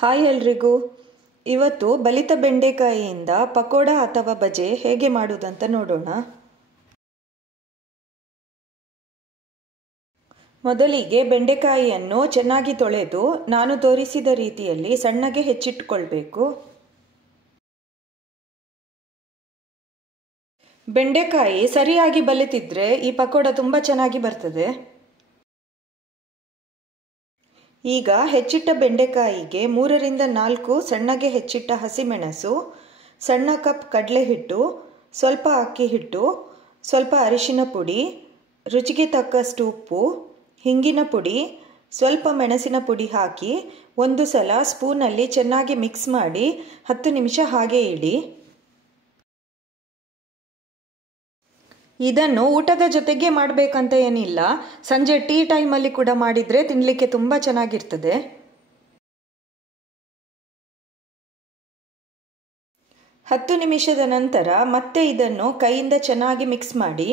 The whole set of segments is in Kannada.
ಹಾಯ್ ಎಲ್ರಿಗೂ. ಇವತ್ತು ಬಲಿತ ಬೆಂಡೆಕಾಯಿಯಿಂದ ಪಕೋಡ ಅಥವಾ ಬಜೆ ಹೇಗೆ ಮಾಡುವುದಂತ ನೋಡೋಣ. ಮೊದಲಿಗೆ ಬೆಂಡೆಕಾಯಿಯನ್ನು ಚೆನ್ನಾಗಿ ತೊಳೆದು ನಾನು ತೋರಿಸಿದ ರೀತಿಯಲ್ಲಿ ಸಣ್ಣಗೆ ಹೆಚ್ಚಿಟ್ಟುಕೊಳ್ಬೇಕು. ಬೆಂಡೆಕಾಯಿ ಸರಿಯಾಗಿ ಬಲಿತಿದ್ರೆ ಈ ಪಕೋಡ ತುಂಬ ಚೆನ್ನಾಗಿ ಬರ್ತದೆ. ಈಗ ಹೆಚ್ಚಿಟ್ಟ ಬೆಂಡೆಕಾಯಿಗೆ 3 ರಿಂದ 4 ಸಣ್ಣಗೆ ಹೆಚ್ಚಿಟ್ಟ ಹಸಿಮೆಣಸು, ಸಣ್ಣ ಕಪ್ ಕಡಲೆ ಹಿಟ್ಟು, ಸ್ವಲ್ಪ ಅಕ್ಕಿ ಹಿಟ್ಟು, ಸ್ವಲ್ಪ ಅರಿಶಿನ ಪುಡಿ, ರುಚಿಗೆ ತಕ್ಕಷ್ಟು ಉಪ್ಪು, ಹಿಂಗಿನ ಪುಡಿ, ಸ್ವಲ್ಪ ಮೆಣಸಿನ ಪುಡಿ ಹಾಕಿ ಒಂದು ಸಲ ಸ್ಪೂನಲ್ಲಿ ಚೆನ್ನಾಗಿ ಮಿಕ್ಸ್ ಮಾಡಿ 10 ನಿಮಿಷ ಹಾಗೆ ಇಡಿ. ಇದನ್ನು ಊಟದ ಜೊತೆಗೆ ಮಾಡಬೇಕಂತ ಏನಿಲ್ಲ, ಸಂಜೆ ಟೀ ಟೈಮಲ್ಲಿ ಕೂಡ ಮಾಡಿದರೆ ತಿನ್ನಲಿಕ್ಕೆ ತುಂಬ ಚೆನ್ನಾಗಿರ್ತದೆ. ಹತ್ತು ನಿಮಿಷದ ನಂತರ ಮತ್ತೆ ಇದನ್ನು ಕೈಯಿಂದ ಚೆನ್ನಾಗಿ ಮಿಕ್ಸ್ ಮಾಡಿ.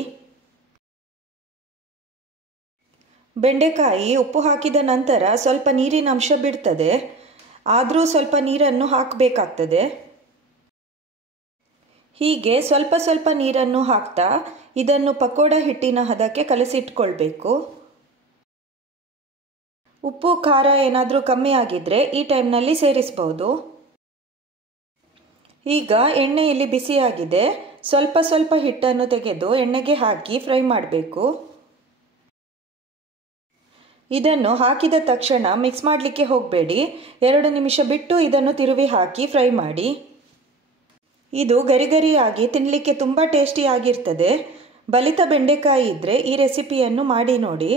ಬೆಂಡೆಕಾಯಿ ಉಪ್ಪು ಹಾಕಿದ ನಂತರ ಸ್ವಲ್ಪ ನೀರಿನ ಅಂಶ ಬಿಡ್ತದೆ, ಆದರೂ ಸ್ವಲ್ಪ ನೀರನ್ನು ಹಾಕಬೇಕಾಗ್ತದೆ. ಹೀಗೆ ಸ್ವಲ್ಪ ಸ್ವಲ್ಪ ನೀರನ್ನು ಹಾಕ್ತಾ ಇದನ್ನು ಪಕೋಡ ಹಿಟ್ಟಿನ ಹದಕ್ಕೆ ಕಲಸಿಟ್ಕೊಳ್ಬೇಕು. ಉಪ್ಪು ಖಾರ ಏನಾದರೂ ಕಮ್ಮಿ ಆಗಿದ್ರೆ ಈ ಟೈಮ್ನಲ್ಲಿ ಸೇರಿಸಬಹುದು. ಈಗ ಎಣ್ಣೆ ಇಲ್ಲಿ ಬಿಸಿಯಾಗಿದೆ, ಸ್ವಲ್ಪ ಸ್ವಲ್ಪ ಹಿಟ್ಟನ್ನು ತೆಗೆದು ಎಣ್ಣೆಗೆ ಹಾಕಿ ಫ್ರೈ ಮಾಡಬೇಕು. ಇದನ್ನು ಹಾಕಿದ ತಕ್ಷಣ ಮಿಕ್ಸ್ ಮಾಡಲಿಕ್ಕೆ ಹೋಗಬೇಡಿ, 2 ನಿಮಿಷ ಬಿಟ್ಟು ಇದನ್ನು ತಿರುವಿ ಹಾಕಿ ಫ್ರೈ ಮಾಡಿ. ಇದು ಗರಿಗರಿಯಾಗಿ ತಿನ್ನಲಿಕ್ಕೆ ತುಂಬ ಟೇಸ್ಟಿಯಾಗಿರ್ತದೆ. ಬಲಿತ ಬೆಂಡೆಕಾಯಿ ಇದ್ದರೆ ಈ ರೆಸಿಪಿಯನ್ನು ಮಾಡಿ ನೋಡಿ.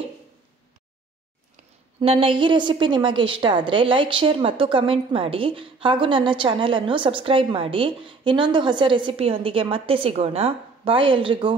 ನನ್ನ ಈ ರೆಸಿಪಿ ನಿಮಗೆ ಇಷ್ಟ ಆದರೆ ಲೈಕ್, ಶೇರ್ ಮತ್ತು ಕಮೆಂಟ್ ಮಾಡಿ, ಹಾಗೂ ನನ್ನ ಚಾನಲನ್ನು ಸಬ್ಸ್ಕ್ರೈಬ್ ಮಾಡಿ. ಇನ್ನೊಂದು ಹೊಸ ರೆಸಿಪಿಯೊಂದಿಗೆ ಮತ್ತೆ ಸಿಗೋಣ. ಬಾಯ್ ಎಲ್ರಿಗೂ.